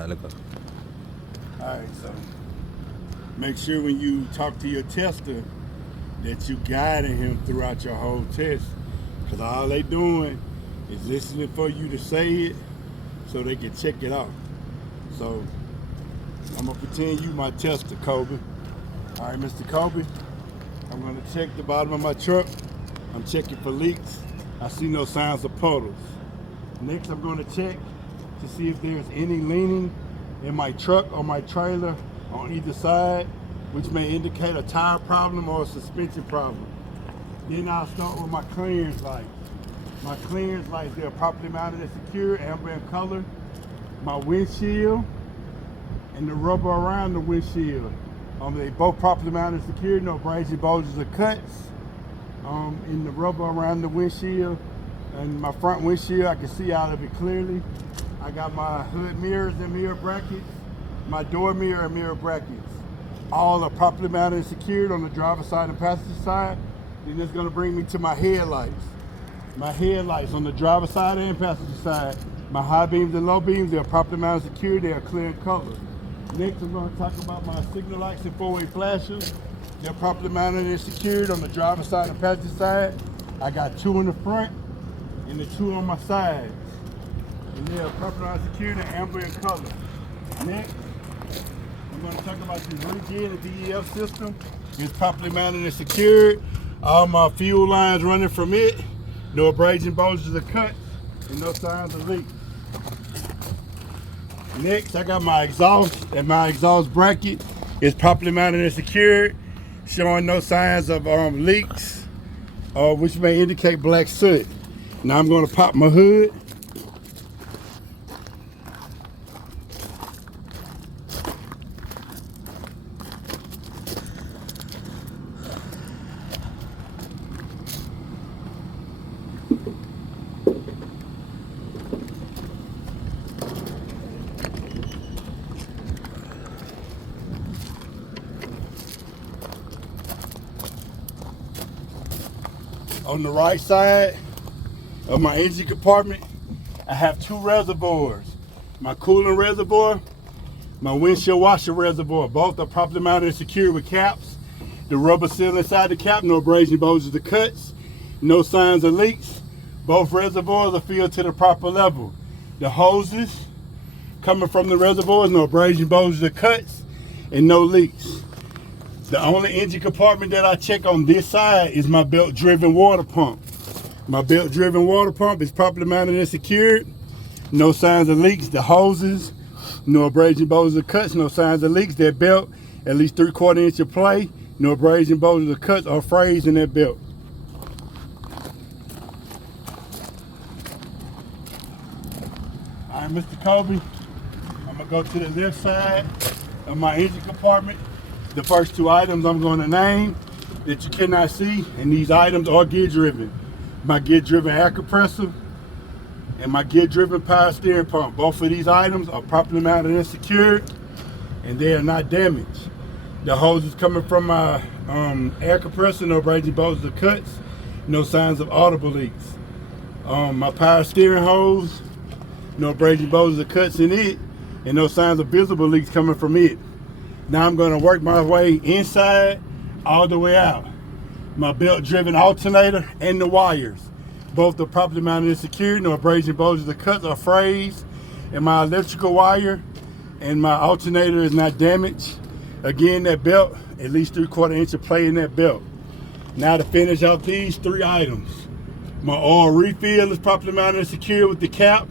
Alright, look up. Alright, so make sure when you talk to your tester that you guiding him throughout your whole test. Because all they doing is listening for you to say it so they can check it out. So I'm gonna pretend you my tester, Kobe. Alright, Mr. Kobe, I'm gonna check the bottom of my truck. I'm checking for leaks. I see no signs of puddles. Next, I'm gonna check to see if there's any leaning in my truck or my trailer on either side, which may indicate a tire problem or a suspension problem. Then I'll start with my clearance lights. My clearance lights, they're properly mounted and secure, amber in color. My windshield and the rubber around the windshield. They both properly mounted and secure, no abrasions, bulges, or cuts. In the rubber around the windshield and my front windshield, I can see out of it clearly. I got my hood mirrors and mirror brackets, my door mirror and mirror brackets. All are properly mounted and secured on the driver's side and passenger side. Then it's gonna bring me to my headlights. My headlights on the driver's side and passenger side. My high beams and low beams, they're properly mounted and secured, they are clear in color. Next, I'm gonna talk about my signal lights and four-way flashers. They're properly mounted and secured on the driver's side and passenger side. I got two in the front and the two on my sides. And they are properly mounted and secured and amber in color. Next, I'm going to talk about the RE-GEN and DEF system. It's properly mounted and secured. All my fuel lines running from it. No abrasion, bulges, or cuts, and no signs of leaks. Next, I got my exhaust, and my exhaust bracket is properly mounted and secured, showing no signs of leaks, which may indicate black soot. Now I'm going to pop my hood. On the right side of my engine compartment, I have two reservoirs. My coolant reservoir, my windshield washer reservoir. Both are properly mounted and secured with caps. The rubber seal inside the cap, no abrasion, bulges, or cuts. No signs of leaks. Both reservoirs are filled to the proper level. The hoses coming from the reservoirs, no abrasion, bulges, or cuts, and no leaks. The only engine compartment that I check on this side is my belt-driven water pump. My belt-driven water pump is properly mounted and secured. No signs of leaks. The hoses, no abrasion, bulges, or cuts, no signs of leaks. That belt, at least 3/4 inch of play. No abrasion, bulges, or cuts or frays in that belt. All right, Mr. Kobe, I'm gonna go to the left side of my engine compartment. The first two items I'm going to name that you cannot see, and these items are gear driven. My gear driven air compressor and my gear driven power steering pump. Both of these items are properly mounted and secured, and they are not damaged. The hose is coming from my air compressor, no abrasion, bulges, or cuts, no signs of audible leaks. My power steering hose, no abrasion, bulges, or cuts in it, and no signs of visible leaks coming from it. Now I'm going to work my way inside all the way out. My belt-driven alternator and the wires. Both are properly mounted and secured, no abrasion, bulges, or cuts or frays. And my electrical wire and my alternator is not damaged. Again, that belt, at least 3/4 inch of play in that belt. Now to finish out these three items. My oil refill is properly mounted and secured with the cap.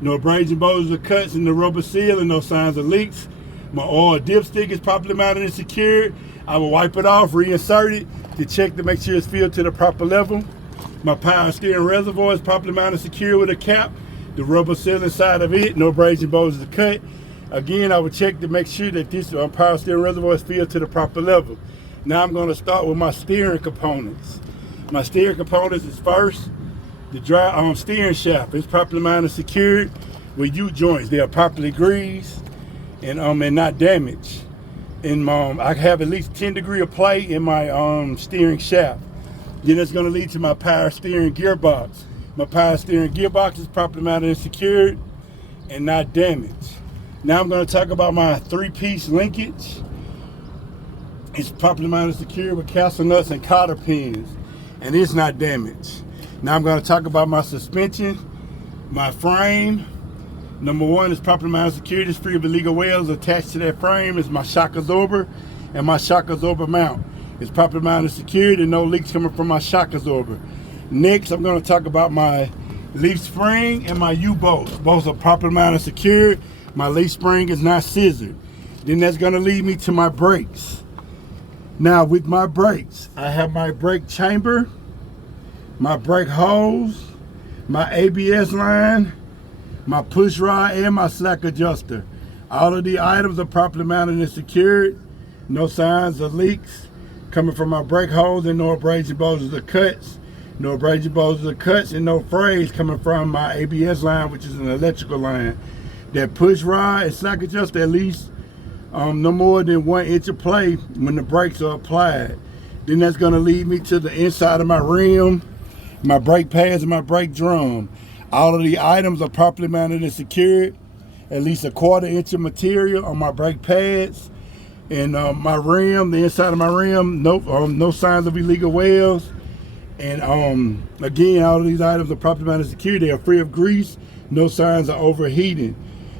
No abrasion, bulges, or cuts in the rubber seal and no signs of leaks. My oil dipstick is properly mounted and secured. I will wipe it off, reinsert it to check to make sure it's filled to the proper level. My power steering reservoir is properly mounted and secured with a cap. The rubber seal inside of it, no abrasion, bulges, or cut. Again, I will check to make sure that this power steering reservoir is filled to the proper level. Now I'm going to start with my steering components. My steering components is first, the steering shaft is properly mounted and secured with U-joints. They are properly greased and not damaged. And I have at least 10 degrees of play in my steering shaft. Then it's going to lead to my power steering gearbox. My power steering gearbox is properly mounted and secured and not damaged. Now I'm going to talk about my 3-piece linkage. It's properly mounted and secured with castle nuts and cotter pins, and it's not damaged. Now I'm going to talk about my suspension, my frame. Number 1 is properly mounted and secured. It's free of illegal welds. Attached to that frame is my shock absorber and my shock absorber mount. It's properly mounted and secured and no leaks coming from my shock absorber. Next, I'm going to talk about my leaf spring and my U-bolts. Both are properly mounted and secured. My leaf spring is not scissored. Then that's going to lead me to my brakes. Now with my brakes, I have my brake chamber, my brake hose, my ABS line, my push rod, and my slack adjuster. All of the items are properly mounted and secured. No signs of leaks coming from my brake hose, and no abrasion bulges or cuts. No abrasion bulges or cuts, and no frays coming from my ABS line, which is an electrical line. That push rod and slack adjuster at least no more than 1 inch of play when the brakes are applied. Then that's going to lead me to the inside of my rim, my brake pads, and my brake drum. All of the items are properly mounted and secured. At least a 1/4 inch of material on my brake pads. And my rim, the inside of my rim, no signs of illegal welds. And again, all of these items are properly mounted and secured. They are free of grease, no signs of overheating.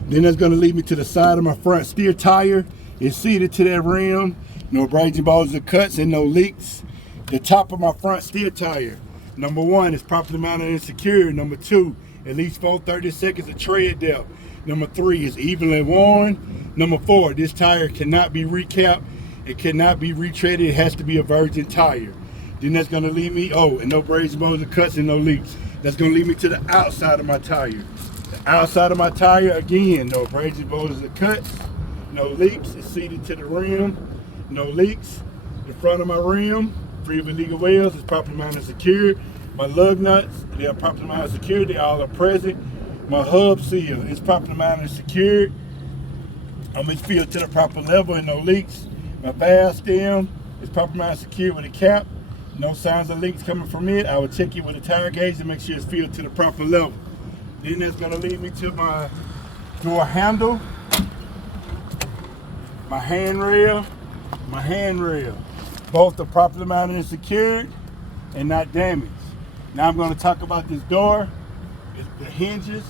Then that's going to lead me to the side of my front steer tire. It's seated to that rim. No abrasion bulges or cuts and no leaks. The top of my front steer tire, number 1, is properly mounted and secured. Number 2, at least 4/30 seconds of tread depth. Number 3 is evenly worn. Number 4, this tire cannot be recapped. It cannot be retreaded. It has to be a virgin tire. Then that's going to lead me, and no abrasion bulges or cuts and no leaks. That's going to lead me to the outside of my tire. The outside of my tire, again, no abrasion bulges or cuts, no leaks. It's seated to the rim, no leaks. The front of my rim, free of illegal welds, is properly mounted and secured. My lug nuts, they are properly mounted and secured. They all are present. My hub seal is properly mounted and secured. It's filled to the proper level and no leaks. My valve stem is properly mounted and secured with a cap. No signs of leaks coming from it. I will check it with a tire gauge to make sure it's filled to the proper level. Then that's going to lead me to my door handle, my handrail. Both are properly mounted and secured and not damaged. Now I'm going to talk about this door. The hinges,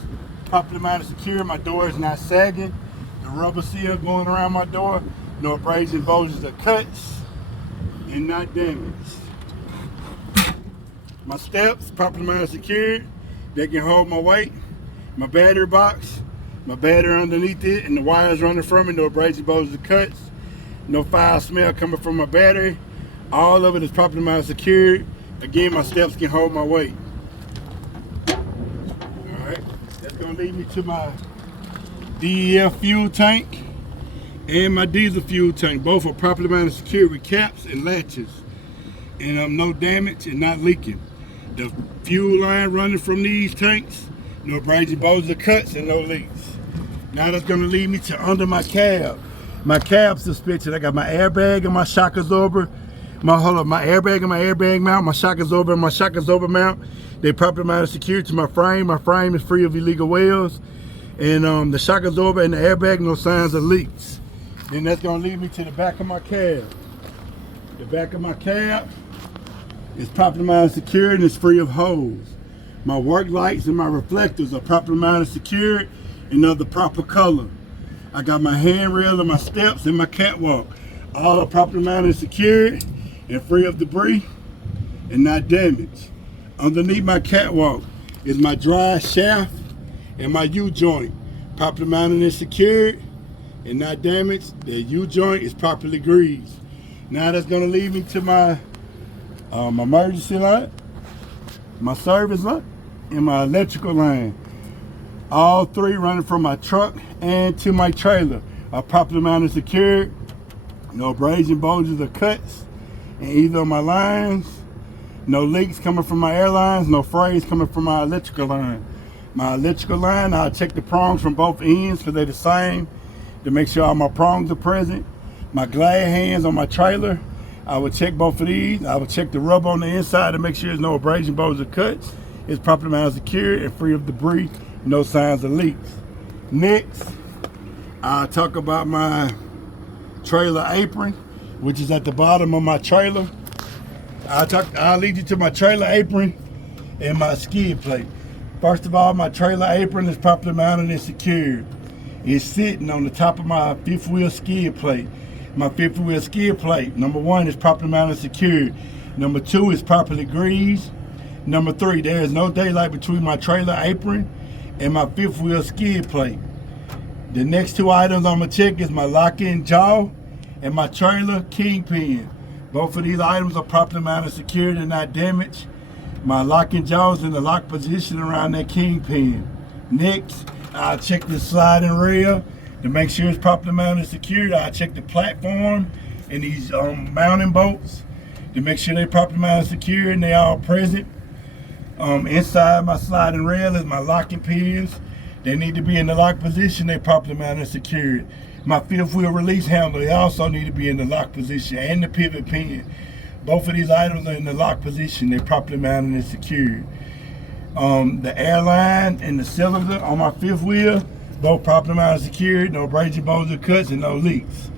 properly mounted and secured. My door is not sagging. The rubber seal going around my door, no abrasion bulges or cuts, and not damaged. My steps, properly mounted and secured. They can hold my weight. My battery box, my battery underneath it, and the wires running from it, no abrasion bulges or cuts. No foul smell coming from my battery. All of it is properly mounted and secured. Again, my steps can hold my weight. Alright, that's going to lead me to my DEF fuel tank and my diesel fuel tank. Both are properly mounted and secured with caps and latches. And no damage and not leaking. The fuel line running from these tanks, no abrasion bulges or cuts and no leaks. Now that's going to lead me to under my cab. My cab suspension, I got my airbag and my shock absorber. My airbag and my airbag mount, my shock absorber and my shock absorber mount. They properly mounted secured to my frame. My frame is free of illegal welds. And the shock absorber and the airbag, no signs of leaks. Then that's going to lead me to the back of my cab. The back of my cab is properly mounted secured and it's free of holes. My work lights and my reflectors are properly mounted secured and of the proper color. I got my handrail and my steps and my catwalk. All are properly mounted secured and free of debris and not damaged. Underneath my catwalk is my drive shaft and my U-joint, properly mounted and secured and not damaged. The U-joint is properly greased. Now that's going to lead me to my emergency light, my service light, and my electrical line. All 3 running from my truck and to my trailer are properly mounted and secured. No abrasion bulges or cuts in either of my lines. No leaks coming from my air lines. No frays coming from my electrical line. My electrical line, I'll check the prongs from both ends because they're the same to make sure all my prongs are present. My glad hands on my trailer, I will check both of these. I will check the rubber on the inside to make sure there's no abrasion bulges or cuts. It's properly mounted secured and free of debris. No signs of leaks. Next, I'll talk about my trailer apron, which is at the bottom of my trailer. I'll lead you to my trailer apron and my skid plate. First of all, my trailer apron is properly mounted and secured. It's sitting on the top of my fifth wheel skid plate. My fifth wheel skid plate, number 1, is properly mounted and secured. Number 2 is properly greased. Number 3, there is no daylight between my trailer apron and my fifth wheel skid plate. The next 2 items I'm gonna check is my lock-in jaw and my trailer kingpin. Both of these items are properly mounted and secured and not damaged. My lock-in jaw is in the lock position around that kingpin. Next, I'll check the sliding rail to make sure it's properly mounted and secured. I'll check the platform and these mounting bolts to make sure they're properly mounted and secured and they're all present. Inside my sliding rail is my locking pins. They need to be in the lock position. They're properly mounted and secured. My fifth wheel release handle, they also need to be in the lock position, and the pivot pin. Both of these items are in the lock position. They're properly mounted and secured. The airline and the cylinder on my fifth wheel, both properly mounted and secured. No abrasion, bones, or cuts, and no leaks.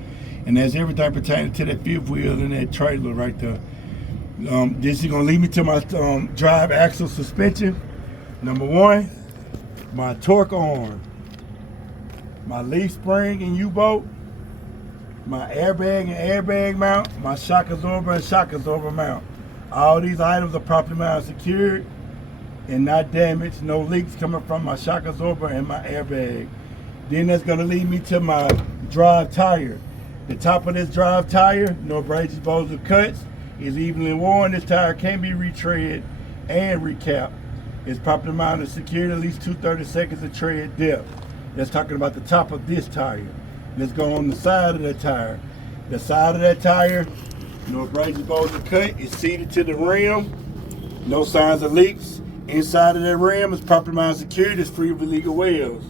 And that's everything pertaining to that fifth wheel and that trailer right there. This is gonna lead me to my drive axle suspension. Number 1, my torque arm, my leaf spring and U-bolt, my airbag and airbag mount, my shock absorber and shock absorber mount. All these items are properly mounted and secured and not damaged. No leaks coming from my shock absorber and my airbag. Then that's gonna lead me to my drive tire. The top of this drive tire, no abrasions, bows, or cuts, is evenly worn. This tire can be retread and recapped. It's properly mounted and secured at least 2/30 seconds of tread depth. That's talking about the top of this tire. Let's go on the side of that tire. The side of that tire, no abrasions, bows, or cut, is seated to the rim. No signs of leaks. Inside of that rim is properly mounted and secured. It's free of illegal welds.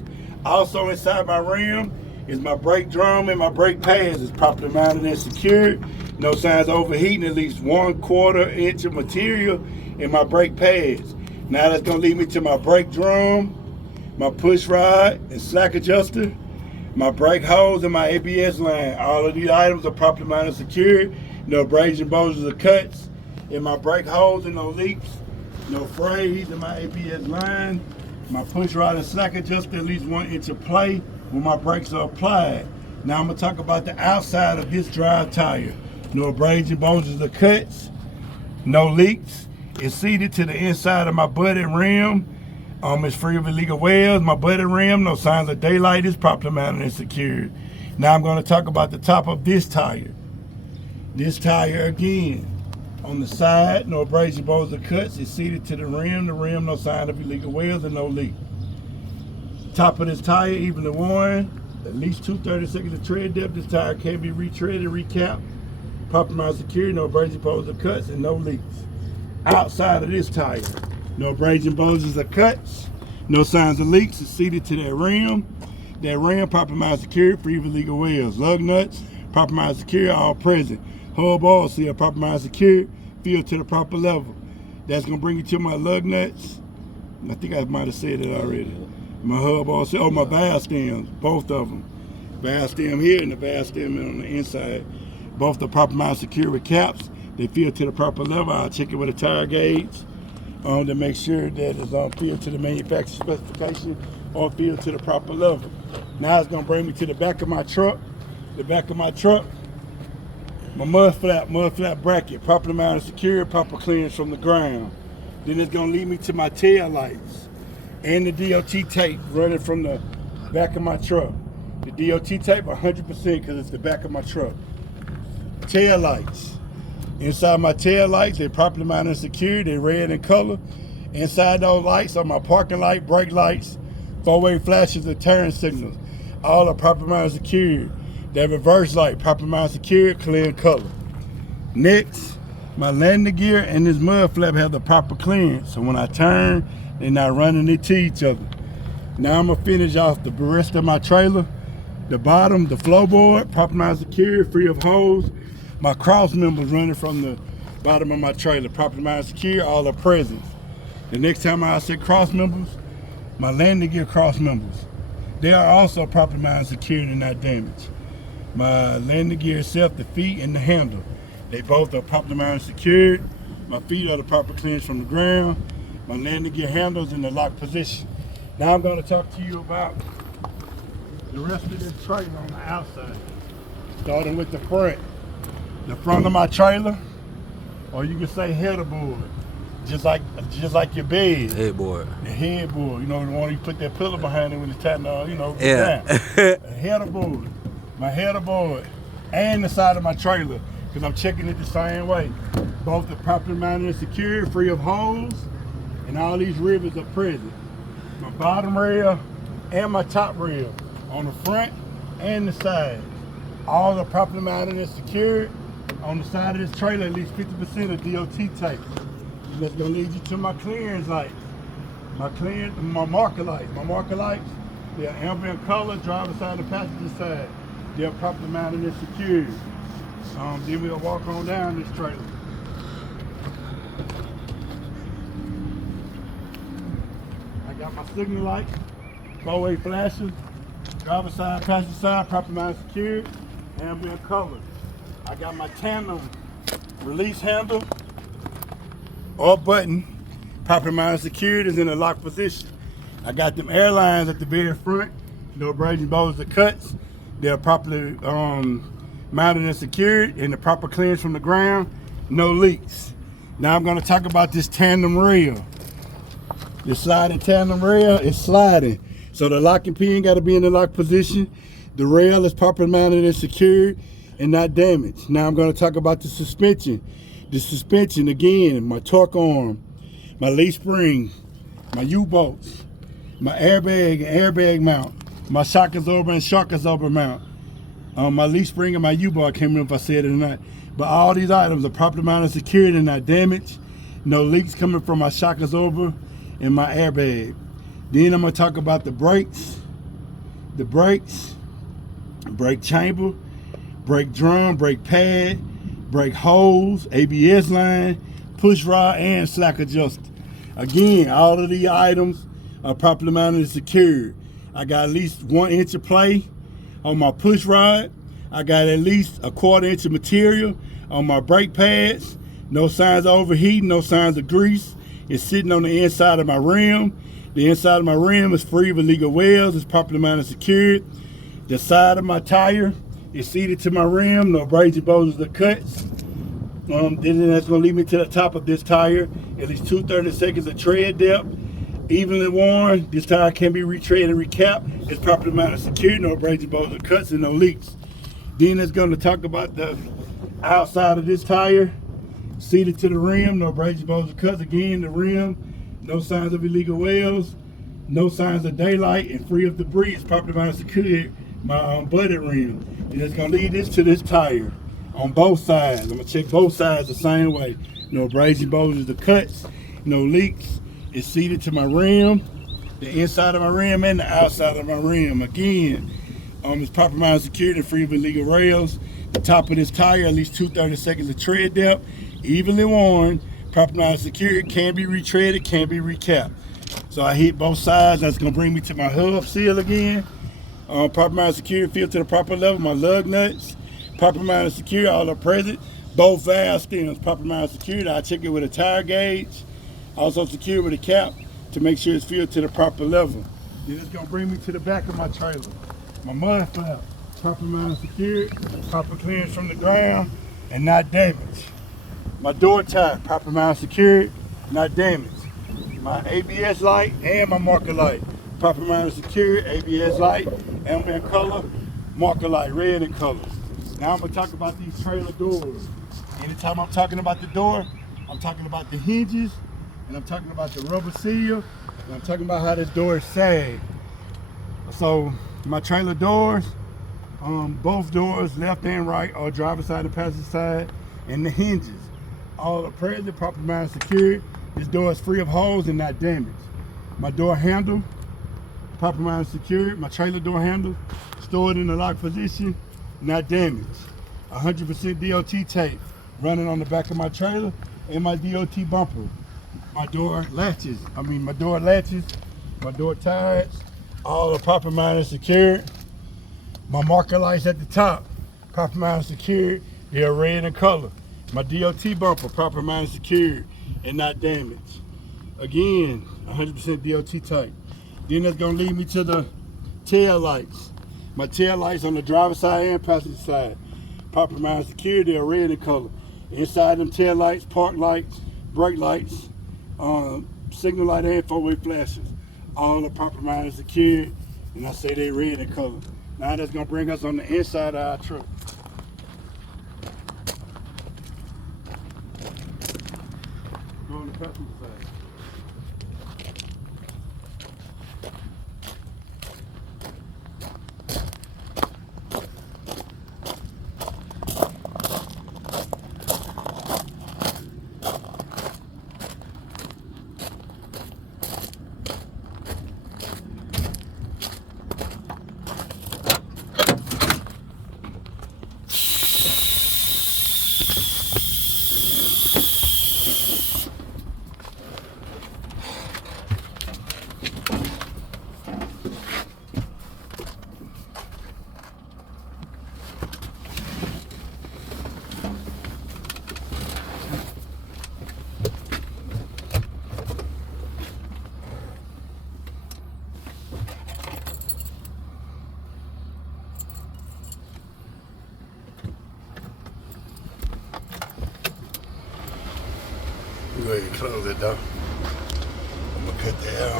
Also inside my rim is my brake drum and my brake pads is properly mounted and secured. No signs of overheating, at least 1/4 inch of material in my brake pads. Now that's gonna lead me to my brake drum, my push rod and slack adjuster, my brake hose and my ABS line. All of these items are properly mounted and secured. No abrasion, bulges, or cuts in my brake hose and no leaks. No frays in my ABS line. My push rod and slack adjuster at least 1 inch of play when my brakes are applied. Now I'm gonna talk about the outside of this drive tire. No abrasion, bulges, or cuts. No leaks. It's seated to the inside of my butted rim. It's free of illegal welds. My butted rim, no signs of daylight, is properly mounted and secured. Now I'm gonna talk about the top of this tire. This tire again, on the side, no abrasion, bulges, or cuts. It's seated to the rim, no sign of illegal welds and no leak. Top of this tire, evenly worn, at least 2/30 seconds of tread depth. This tire can be retreaded and recapped. Properly mounted and secured, no abrasion, bulges, or cuts, and no leaks. Outside of this tire, no abrasion, bulges, or cuts, no signs of leaks. It's seated to that rim. That rim, properly mounted and secured, free of illegal welds. Lug nuts, properly mounted and secured, all present. Hub oil seal, properly mounted and secured, filled to the proper level. That's gonna bring you to my lug nuts. I think I might have said it already. My hub oil seal, my valve stems, both of them. Valve stem here and the valve stem on the inside. Both the proper mounted and secured with caps. They filled to the proper level. I'll check it with a tire gauge to make sure that it's filled to the manufacturer specification or filled to the proper level. Now it's gonna bring me to the back of my truck. The back of my truck, my mud flap bracket, properly mounted and secured, proper clearance from the ground. Then it's gonna lead me to my tail lights and the DOT tape running from the back of my truck. The DOT tape 100% because it's the back of my truck. Tail lights. Inside my tail lights, they're properly mounted and secured. They're red in color. Inside those lights are my parking light, brake lights, four-way flashes, and turn signals. All are properly mounted and secured. That reverse light, properly mounted and secured, clear in color. Next, my landing gear and this mud flap have the proper clearance. So when I turn, they're not running into each other. Now I'm gonna finish off the rest of my trailer. The bottom, the floorboard, properly mounted and secured, free of holes. My cross members running from the bottom of my trailer, properly mounted and secure, all are present. The next time I say cross members, my landing gear cross members. They are also properly mounted, secured, and not damaged. My landing gear itself, the feet and the handle, they both are properly mounted, secured. My feet are the proper clearance from the ground. My landing gear handles in the lock position. Now I'm going to talk to you about the rest of this trailer on the outside. Starting with the front. The front of my trailer, or you can say headerboard, just like your bed. Headboard. The headboard, you know, the one you put that pillow behind it when it's tightened on, you know, Yeah. down. The headerboard, my headerboard, and the side of my trailer, because I'm checking it the same way. Both are properly mounted and secured, free of holes, and all these rivets are present. My bottom rail and my top rail on the front and the side. All are properly mounted and secured. On the side of this trailer, at least 50% of DOT tape. And that's gonna lead you to my clearance lights. My marker lights. My marker lights, they're amber in color, driver side and passenger side. They're properly mounted and secured. Then we'll walk on down this trailer. I got my signal light, four-way flasher, driver side, passenger side, properly mounted, secured, amber in color. I got my tandem release handle or button, properly mounted, secured, is in the lock position. I got them airlines at the very front, no abrasion, bowls, or cuts. They're properly mounted and secured, in the proper clearance from the ground, no leaks. Now I'm going to talk about this tandem rail. The sliding tandem rail is sliding, so the locking pin got to be in the lock position. The rail is properly mounted and secured and not damaged. Now I'm going to talk about the suspension. The suspension, again, my torque arm, my leaf spring, my U-bolts, my airbag and airbag mount, my shock absorber and shock absorber mount, my leaf spring and my U-bolt. I can't remember if I said it or not. But all these items are properly mounted, secured, and not damaged. No leaks coming from my shock absorber and my airbag. Then I'm going to talk about the brakes, brake chamber, brake drum, brake pad, brake hose, ABS line, push rod, and slack adjuster. Again, all of these items are properly mounted and secured. I got at least 1 inch of play on my push rod. I got at least a 1/4 inch of material on my brake pads. No signs of overheating, no signs of grease. It's sitting on the inside of my rim. The inside of my rim is free of illegal welds. It's properly mounted and secured. The side of my tire is seated to my rim, no abrasion, bulges, or cuts. Then that's going to lead me to the top of this tire. At least 2/30 seconds of tread depth. Evenly worn. This tire can be retreaded and recapped. It's properly mounted and secured, no abrasion, bulges, or cuts, and no leaks. Then it's going to talk about the outside of this tire. Seated to the rim, no abrasion, bulges, or cuts. Again, the rim, no signs of illegal welds, no signs of daylight, and free of debris. It's properly mounted and secured. My butted rim. And it's going to lead this to this tire on both sides. I'm going to check both sides the same way. No abrasion, bulges, or cuts, no leaks. It's seated to my rim, the inside of my rim and the outside of my rim. Again, it's properly mounted, secured, and free of illegal rails. The top of this tire, at least 2/30 seconds of tread depth, evenly worn, properly mounted, secured, can be retreaded, can be recapped. So I hit both sides. That's going to bring me to my hub seal again. Proper mounted, secured, filled to the proper level. My lug nuts, proper mounted, secured, all are present. Both valve stems, proper mounted, secured. I check it with a tire gauge. Also secured with a cap to make sure it's filled to the proper level. Then it's going to bring me to the back of my trailer. My mud flap, proper mounted, secured, proper clearance from the ground, and not damaged. My door tie, proper mounted, secured, not damaged. My ABS light and my marker light, proper mounted, secured, ABS light, amber in color, marker light, red in color. Now I'm going to talk about these trailer doors. Anytime I'm talking about the door, I'm talking about the hinges, and I'm talking about the rubber seal, and I'm talking about how this door is sagged. So my trailer doors, both doors, left and right, are driver's side and passenger side, and the hinges, all are present, proper mounted, secured. This door is free of holes and not damaged. My door handle, proper mounted, secured. My trailer door handle, stored in the lock position, not damaged. 100% DOT tape running on the back of my trailer and my DOT bumper. My door latches, my door ties, All the proper mount is secured. My marker lights at the top, proper mount is secured. They're red in color. My DOT bumper, proper mount is secured and not damaged. Again, 100% DOT type. Then that's gonna lead me to the tail lights. My tail lights on the driver's side and passenger side, proper mount is secured. They're red in color. Inside them tail lights, park lights, brake lights, signal light and four-way flashes. All the proper mount is secured, and I say they red in color. Now that's gonna bring us on the inside of our truck. Go on the passenger side. Go ahead and close it though. I'm gonna cut that out.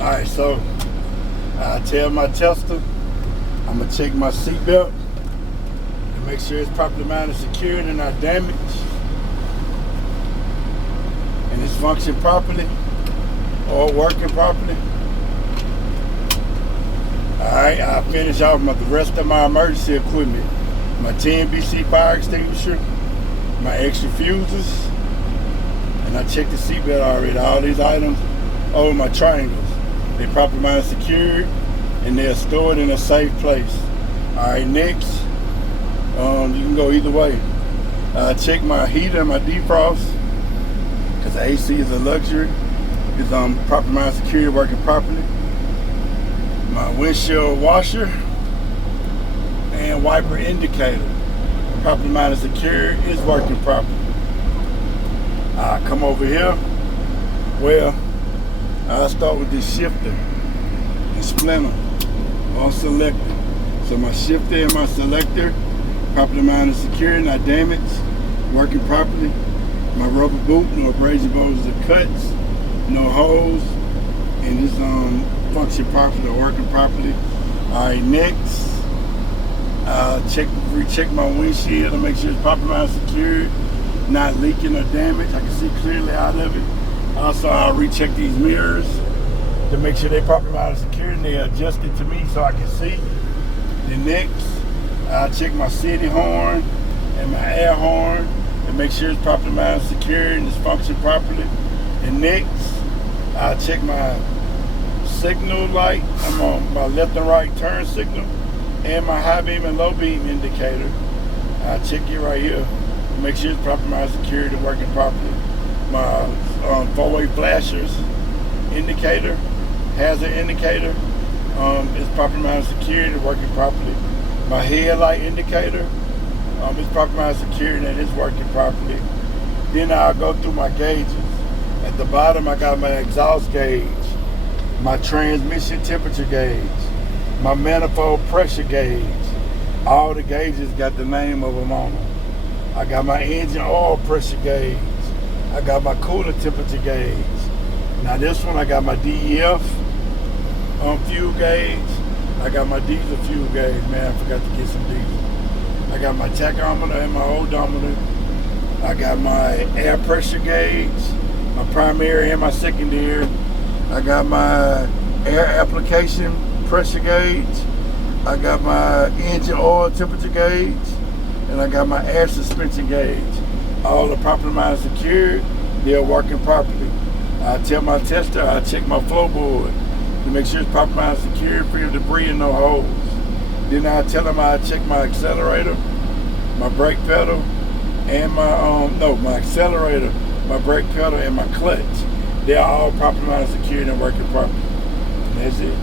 Alright, so I tell my tester I'm gonna check my seatbelt and make sure it's properly mounted, secured, and not damaged, and it's functioning properly or working properly. Alright, I'll finish off the rest of my emergency equipment. My 10BC fire extinguisher, my extra fuses, and I checked the seatbelt already. All these items over my triangles. They properly mounted, secured, and they're stored in a safe place. Alright, next, you can go either way. Check my heater and my defrost, because the AC is a luxury. It's properly mounted, secured, working properly. My windshield washer and wiper indicator, properly mounted, secured, is working properly. I come over here. Well, I'll start with this shifter and splinter on selector. So my shifter and my selector, properly mounted, secured, not damaged, working properly. My rubber boot, no abrasive bulges or cuts, no holes, and this function properly, working properly. Alright, next, I'll recheck my windshield to make sure it's properly mounted, secured, not leaking or damaged. I can see clearly out of it. Also, I'll recheck these mirrors to make sure they're properly mounted, secured, and they're adjusted to me so I can see. Then next, I'll check my city horn and my air horn to make sure it's properly mounted, secured, and it's functioning properly. And next, I'll check my signal light. I'm on my left and right turn signal and my high beam and low beam indicator. I'll check it right here to make sure it's properly mounted, secured, and working properly. My four-way flashers indicator, hazard indicator, is properly mounted, secured, and working properly. My headlight indicator is properly mounted, secured, and it's working properly. Then I'll go through my gauges. At the bottom, I got my exhaust gauge, my transmission temperature gauge, my manifold pressure gauge. All the gauges got the name of them on them. I got my engine oil pressure gauge. I got my coolant temperature gauge. Now this one, I got my DEF fuel gauge, I got my diesel fuel gauge, man. I forgot to get some diesel. I got my tachometer and my odometer. I got my air pressure gauge, my primary and my secondary. I got my air application pressure gauge. I got my engine oil temperature gauge, and I got my air suspension gauge. All are properly mounted and secured. They're working properly. I tell my tester, I check my flow board to make sure it's properly mounted and secured, free of debris and no holes. Then I tell them I check my accelerator, my brake pedal, and my accelerator, my brake pedal, and my clutch. They're all properly mounted and secured and working properly. And that's it.